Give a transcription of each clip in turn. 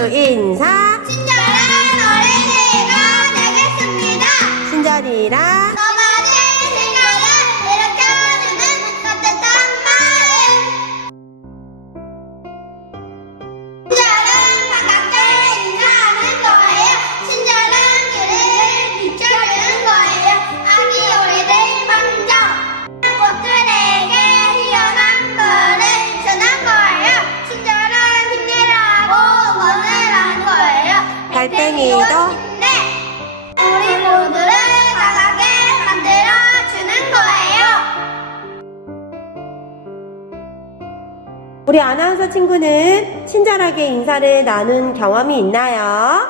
인사. 친절한 어린이가 되겠습니다. 친절이라 너만의 생각을 일으켜주는 따뜻한 마음. 친절은 반갑게 인사하는 거예요. 친절한 길을 비춰주는 거예요. 아기 오래된 방정 꽃들에게 희연한 거를 주는 거예요. 친절은 힘내라고 응원을 하는 거예요. 달팽이도 힘내. 우리 모두를 강하게 만들어주는 거예요. 우리 아나운서 친구는 친절하게 인사를 나눈 경험이 있나요?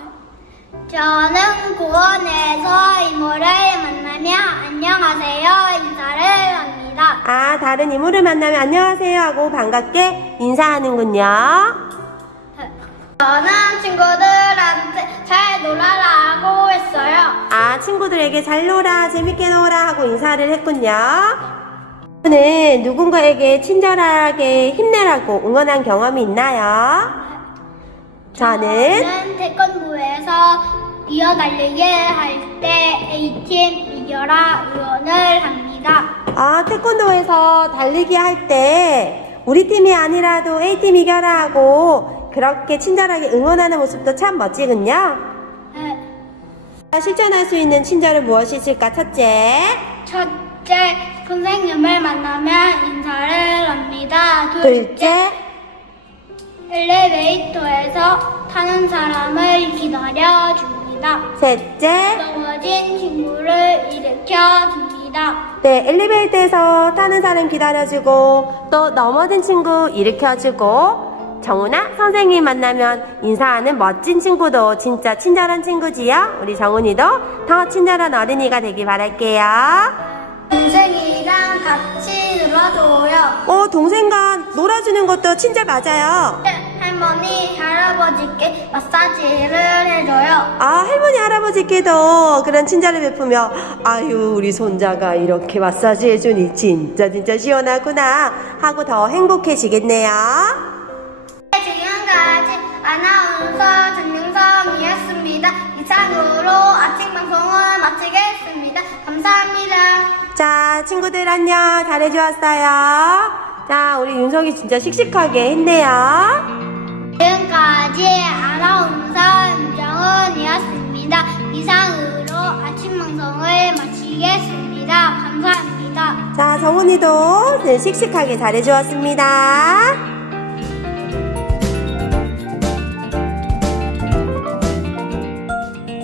저는 공원에서 이모를 만나며 안녕하세요 인사를 합니다. 아, 다른 이모를 만나면 안녕하세요 하고 반갑게 인사하는군요. 저는 친구들한테 잘 놀아라고 했어요. 아, 친구들에게 잘 놀아, 재밌게 놀아 하고 인사를 했군요. 저는 누군가에게 친절하게 힘내라고 응원한 경험이 있나요? 저는 태권도에서 이어달리기 할 때 A팀 이겨라 응원을 합니다. 태권도에서 달리기 할 때 우리 팀이 아니라도 A팀 이겨라 하고 그렇게 친절하게 응원하는 모습도 참 멋지군요. 실천할 수 있는 친절은 무엇이 있을까? 첫째, 선생님을 만나면 인사를 합니다. 둘째, 엘리베이터에서 타는 사람을 기다려줍니다. 셋째, 넘어진 친구를 일으켜줍니다. 네, 엘리베이터에서 타는 사람 기다려주고 또 넘어진 친구 일으켜주고 정훈아, 선생님 만나면 인사하는 멋진 친구도 진짜 친절한 친구지요? 우리 정훈이도 더 친절한 어린이가 되길 바랄게요. 동생이랑 같이 놀아줘요. 동생과 놀아주는 것도 친절 맞아요. 할머니, 할아버지께 마사지를 해줘요. 할머니, 할아버지께도 그런 친절을 베푸며 아유, 우리 손자가 이렇게 마사지 해주니 진짜 시원하구나 하고 더 행복해지겠네요. 지금까지 아나운서 전영성이었습니다. 이상으로 아침 방송을 마치겠습니다. 감사합니다. 자, 친구들 안녕. 잘해주었어요. 자, 우리 윤석이 진짜 씩씩하게 했네요. 지금까지 아나운서 임정은이었습니다. 이상으로 아침 방송을 마치겠습니다. 감사합니다. 자, 정훈이도 씩씩하게 잘해주었습니다.